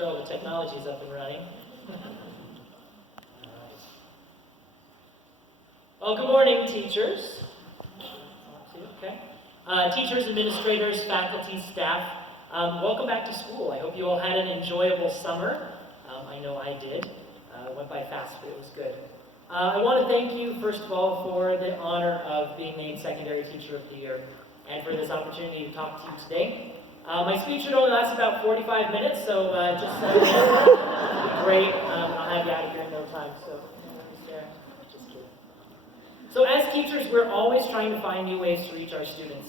sure all the technology is up and running. Well, good morning, teachers. Okay. Teachers, administrators, faculty, staff, welcome back to school. I hope you all had an enjoyable summer. I know I did. It went by fast, but it was good. I want to thank you, first of all, for the honor of being named Secondary Teacher of the Year and for this opportunity to talk to you today. My speech should only last about 45 minutes, so just great. I'll have you out of here in no time. Just kidding. So as teachers, we're always trying to find new ways to reach our students,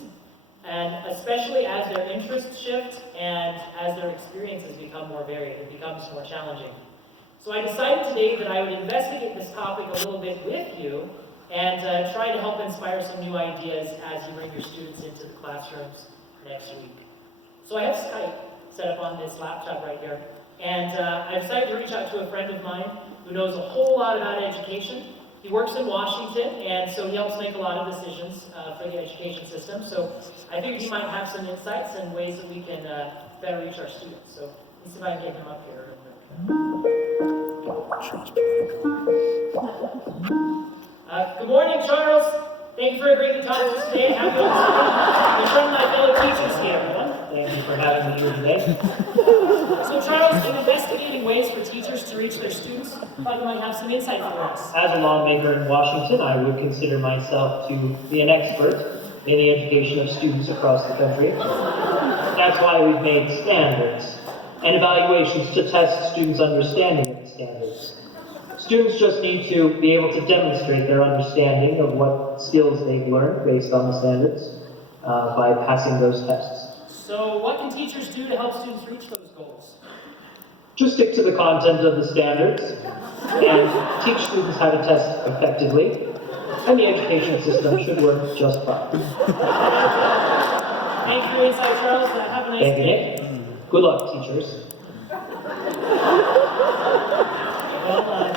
and especially as their interests shift and as their experiences become more varied, it becomes more challenging. So I decided today that I would investigate this topic a little bit with you and try to help inspire some new ideas as you bring your students into the classrooms next week. So I have Skype set up on this laptop right here, and I decided to reach out to a friend of mine who knows a whole lot about education. He works in Washington, and so he helps make a lot of decisions for the education system. So I figured he might have some insights and ways that we can better reach our students. So let's see if I can get him up here. Good morning, Charles. Thank you for agreeing to talk to us today. Happy to in front of my fellow teachers here, everyone. Thank you for having me here today. So, Charles, in investigating ways for teachers to reach their students, I thought you might have some insight for us. As a lawmaker in Washington, I would consider myself to be an expert in the education of students across the country. That's why we've made standards and evaluations to test students' understanding of the standards. Students just need to be able to demonstrate their understanding of what skills they've learned based on the standards by passing those tests. So what can teachers do to help students reach those goals? Just stick to the content of the standards and teach students how to test effectively, and the education system should work just fine. Thank you for your insight, Charles. Have a nice Thank you, day. Nick. Good luck, teachers. Well done.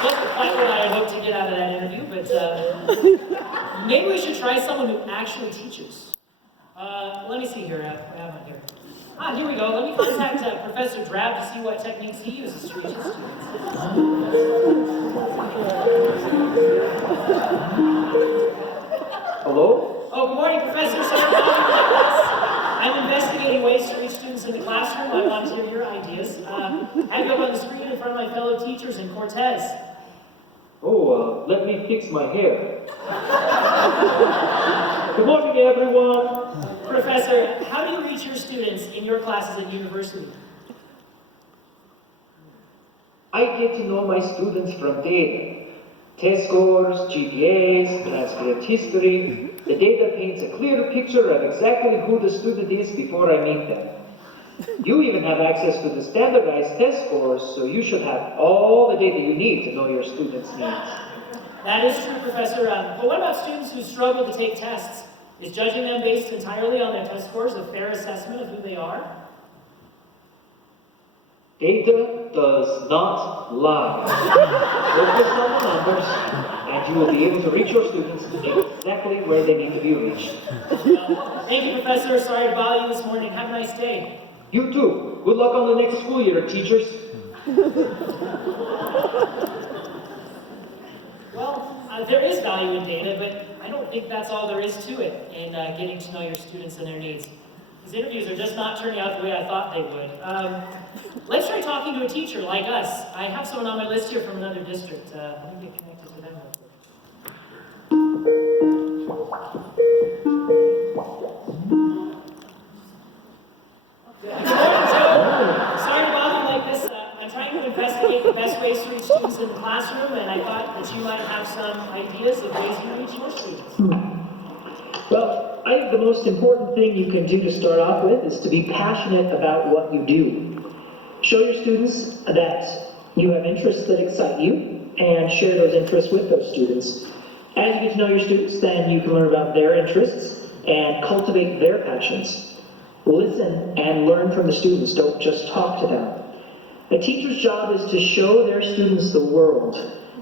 Wasn't quite what I had hoped to get out of that interview, but maybe we should try someone who actually teaches. Let me see here. I have one here. Here we go. Let me contact Professor Drab to see what techniques he uses to reach his students. Hello? Oh, good morning, Professor. Sorry about this. I'm investigating ways to reach students in the classroom. I want to hear your ideas. Have you up on the screen in front of my fellow teachers in Cortez. Oh, let me fix my hair. Good morning, everyone. Professor, how do you reach your students in your classes at university? I get to know my students from data. Test scores, GPAs, transcript history. The data paints a clear picture of exactly who the student is before I meet them. You even have access to the standardized test scores, so you should have all the data you need to know your students' needs. That is true, Professor. But what about students who struggle to take tests? Is judging them based entirely on their test scores a fair assessment of who they are? Data does not lie. Focus on the numbers, and you will be able to reach your students exactly where they need to be reached. Thank you, Professor. Sorry to bother you this morning. Have a nice day. You too. Good luck on the next school year, teachers. Well, there is value in data, but I don't think that's all there is to it in getting to know your students and their needs. These interviews are just not turning out the way I thought they would. Let's try talking to a teacher like us. I have someone on my list here from another district. Let me get connected to them real quick. Good morning, Joe. Sorry to bother you like this. I'm trying to investigate the best ways to reach students in the classroom, and I thought that you might have some ideas of ways you reach your students. Well, I think the most important thing you can do to start off with is to be passionate about what you do. Show your students that you have interests that excite you, and share those interests with those students. As you get to know your students, then you can learn about their interests and cultivate their passions. Listen and learn from the students, don't just talk to them. A teacher's job is to show their students the world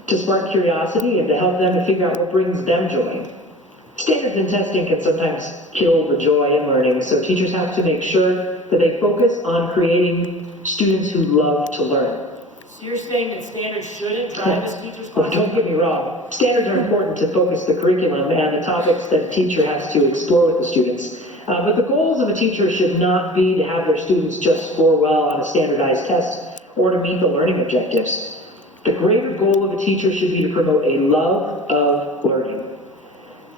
to spark curiosity and to help them to figure out what brings them joy. Standards and testing can sometimes kill the joy in learning, so teachers have to make sure that they focus on creating students who love to learn. So you're saying that standards shouldn't drive a teacher's Well, class? don't get me wrong. Standards are important to focus the curriculum and the topics that a teacher has to explore with the students. But the goals of a teacher should not be to have their students just score well on a standardized test or to meet the learning objectives. The greater goal of a teacher should be to promote a love of learning.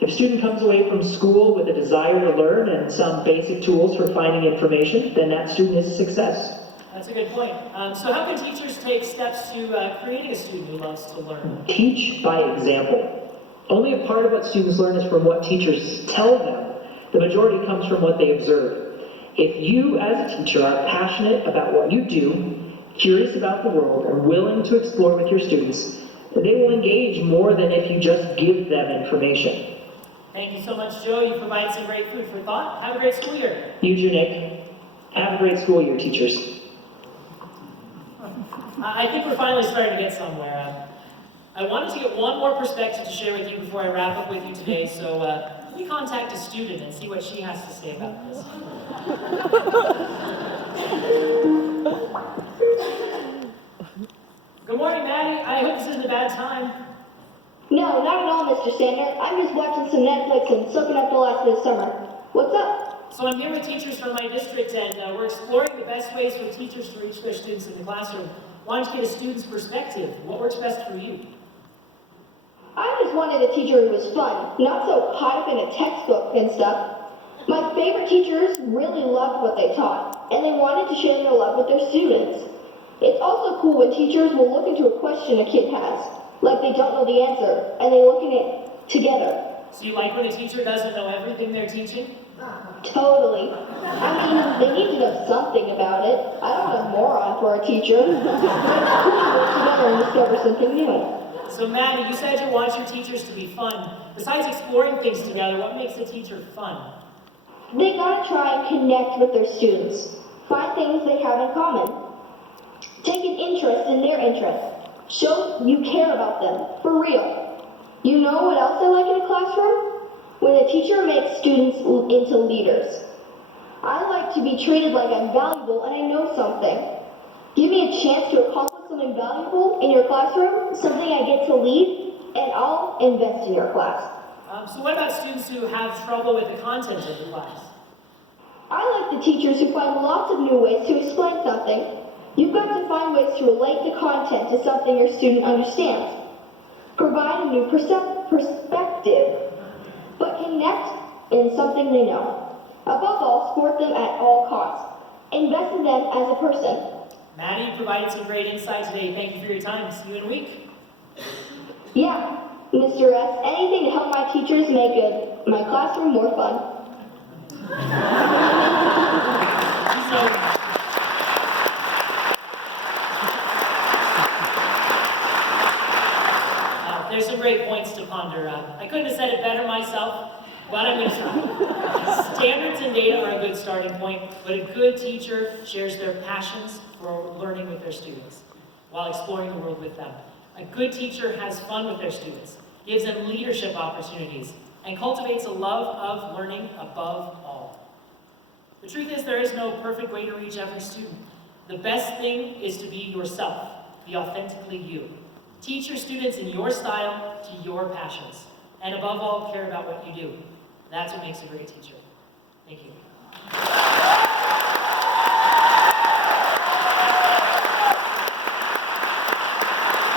If a student comes away from school with a desire to learn and some basic tools for finding information, then that student is a success. That's a good point. So how can teachers take steps to creating a student who loves to learn? Teach by example. Only a part of what students learn is from what teachers tell them. The majority comes from what they observe. If you, as a teacher, are passionate about what you do, curious about the world, and willing to explore with your students, they will engage more than if you just give them information. Thank you so much, Joe. You provided some great food for thought. Have a great school year. You too, Nick. Have a great school year, teachers. I think we're finally starting to get somewhere. I wanted to get one more perspective to share with you before I wrap up with you today, so let me contact a student and see what she has to say about this. Good morning, Maddie. I hope this isn't a bad time. No, not at all, Mr. Sandner. I'm just watching some Netflix and soaking up the last of the summer. What's up? So I'm here with teachers from my district, and we're exploring the best ways for teachers to reach their students in the classroom. Wanted to get a student's perspective. What works best for you? I just wanted a teacher who was fun, not so caught up in a textbook and stuff. My favorite teachers really loved what they taught, and they wanted to share their love with their students. It's also cool when teachers will look into a question a kid has, like they don't know the answer, and they look at it together. So you like when a teacher doesn't know everything they're teaching? Totally. I mean, they need to know something about it. I don't want a moron for a teacher. It's cool to work together and discover something new. So Maddie, you said you want your teachers to be fun. Besides exploring things together, what makes a teacher fun? They gotta try and connect with their students. Find things they have in common. Take an interest in their interests. Show you care about them, for real. You know what else I like in a classroom? When a teacher makes students into leaders. I like to be treated like I'm valuable and I know something. Give me a chance to accomplish something valuable in your classroom, something I get to lead, and I'll invest in your class. So what about students who have trouble with the content of the class? I like the teachers who find lots of new ways to explain something. You've got to find ways to relate the content to something your student understands. Provide a new perspective, but connect in something they know. Above all, support them at all costs. Invest in them as a person. Maddie, you provided some great insight today. Thank you for your time. See you in a week. Yeah, Mr. S, anything to help my teachers make my classroom more fun. There's some great points to ponder. I couldn't have said it better myself, but I'm going to try. Standards and data are a good starting point, but a good teacher shares their passions for learning with their students while exploring the world with them. A good teacher has fun with their students, gives them leadership opportunities, and cultivates a love of learning above all. The truth is, there is no perfect way to reach every student. The best thing is to be yourself, be authentically you. Teach your students in your style, to your passions, and above all, care about what you do. That's what makes a great teacher. Thank you.